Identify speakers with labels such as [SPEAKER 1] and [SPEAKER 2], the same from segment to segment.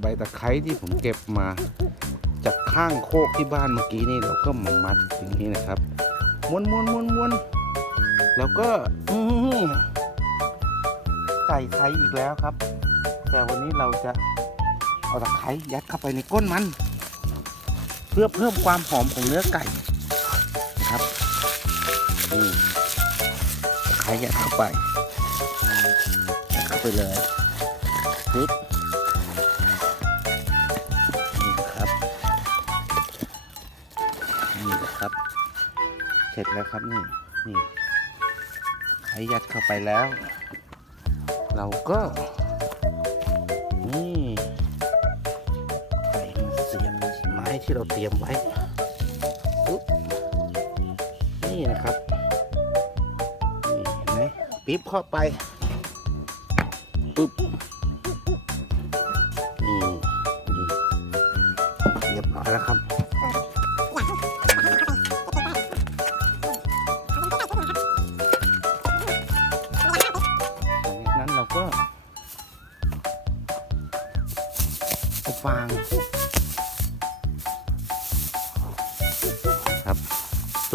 [SPEAKER 1] ใบตะไคร้ที่ผมเก็บมาจากข้างโคกที่บ้านเมื่อกี้นี่เราก็มามัดอย่างนี้นะครับม้วนม้วนม้วนม้วนแล้วก็ใส่ไข่อีกแล้วครับ แต่วันนี้เราจะเอาตะไคร้ยัดเข้าไปในก้นมัน เพื่อเพิ่มความหอมของเนื้อไก่นะครับนี่ตะไคร้ยัดเข้าไปยัดเข้าไปเลยปึ๊บ นี่นะครับ เสร็จแล้วครับนี่นี่ไขยัดเข้าไปแล้ว เราก็นี่ใส่มาเสียบไม้ที่เราเตรียมไว้ปุ๊บนี่นะครับนี่เห็นไหมปิ๊บเข้าไปปุ๊บ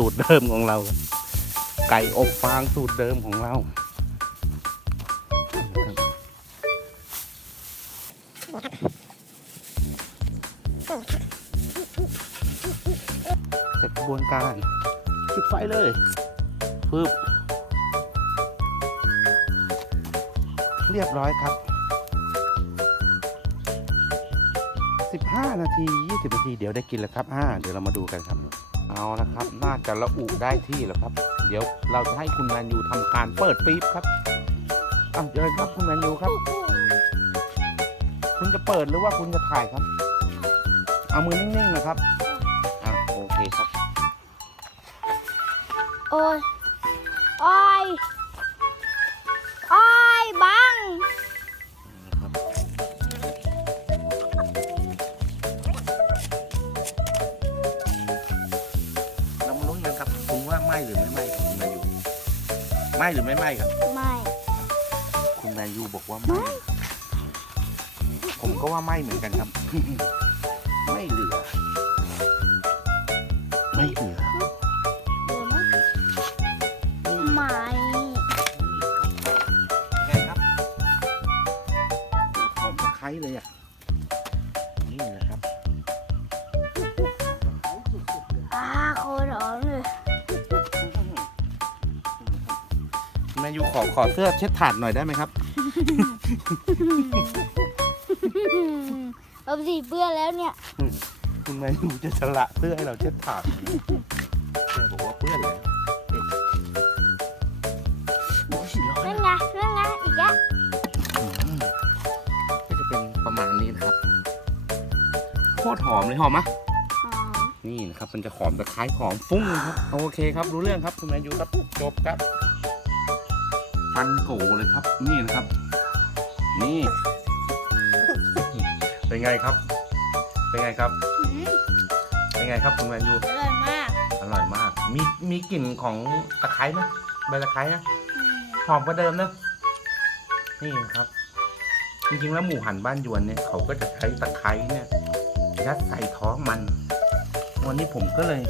[SPEAKER 1] สูตรเดิมของเรา ไก่อบฟางสูตรเดิมของเราเสร็จกระบวนการจุดไฟเลยปึ๊บเรียบร้อยครับ 15 นาที 20 นาที เดี๋ยวได้กินแล้วครับอ่าเดี๋ยวเรามาดูกันครับ เอาละครับ น่าจะระอุได้ที่แล้วครับ เดี๋ยวเราจะให้คุณแมนยูทำการเปิดปี๊บครับอะเดี๋ยวครับคุณแมนยูครับ คุณจะเปิดหรือว่าคุณจะถ่ายครับ เอามือนิ่งๆนะครับ อะโอเคครับ
[SPEAKER 2] โอ้ย
[SPEAKER 1] ไหมหรือไม่ไหมครับ ไม่คุณแมนยูบอกว่าไหม่ผมก็ว่าไหม่เหมือนกันครับ ไม่เหลือ ไม่เหลือ
[SPEAKER 2] เดี๋ยวนะ
[SPEAKER 1] นี่
[SPEAKER 2] ไม่
[SPEAKER 1] ไงครับหอมตะไคร้เลยอะ แมนยูขอขอเสื้อเช็ดถาดหน่อยได้ไหมครับ
[SPEAKER 2] เอาสีเปื้อนแล้วเนี่ย
[SPEAKER 1] คุณแมนยูจะฉละเสื้อให้เราเช็ดถาดเสื้อบอกว่าเปื้อนเลยโอ้ยร้อน
[SPEAKER 2] นั่นไง นั่นไง อีกแล้ว
[SPEAKER 1] อืมก็จะเป็นประมาณนี้นะครับโคตรหอมเลยหอมไหม
[SPEAKER 2] หอม
[SPEAKER 1] นี่นะครับ มันจะหอมตะไคร้หอมฟุ้งเลยครับ โอเคครับ รู้เรื่องครับ คุณแมนยูครับ จบครับ ฟันโกเลยครับ นี่นะครับ นี่ เป็นไงครับ เป็นไงครับ
[SPEAKER 2] อืม
[SPEAKER 1] เป็นไงครับคุณแมนยู
[SPEAKER 2] อร่อยมาก
[SPEAKER 1] อร่อยมาก มีมีกลิ่นของตะไคร้ไหมใบตะไคร้นะ
[SPEAKER 2] อืม
[SPEAKER 1] หอมกว่าเดิมนะนี่ครับ จริงๆแล้วหมูหันบ้านยวนเนี่ยเขาก็จะใช้ตะไคร้เนี่ยยัดใส่ท้องมัน วันนี้ผมก็เลย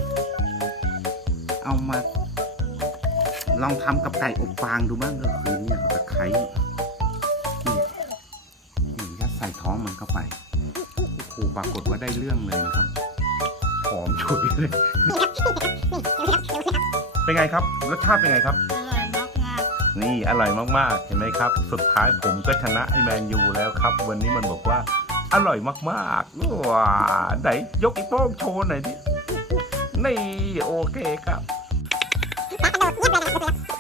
[SPEAKER 1] เอามา ลองทำกับไก่อบฟางดูบ้างก็คือเนี่ยตะไคร้นี่นี่ยัดใส่ท้องมันเข้าไปโอ้โหปรากฏว่าได้เรื่องเลยนะครับหอมฉุยเลย เป็นไงครับรสชาติเป็นไงครับ
[SPEAKER 2] อร่อยมากมาก
[SPEAKER 1] นี่อร่อยมากๆ เห็นไหมครับ สุดท้ายผมก็ชนะไอแมนยูแล้วครับ วันนี้มันบอกว่า อร่อยมากๆว้าไหนยกอีโป้งโชว์หน่อยดินี่โอเคครับ
[SPEAKER 2] 然后反正我一样不知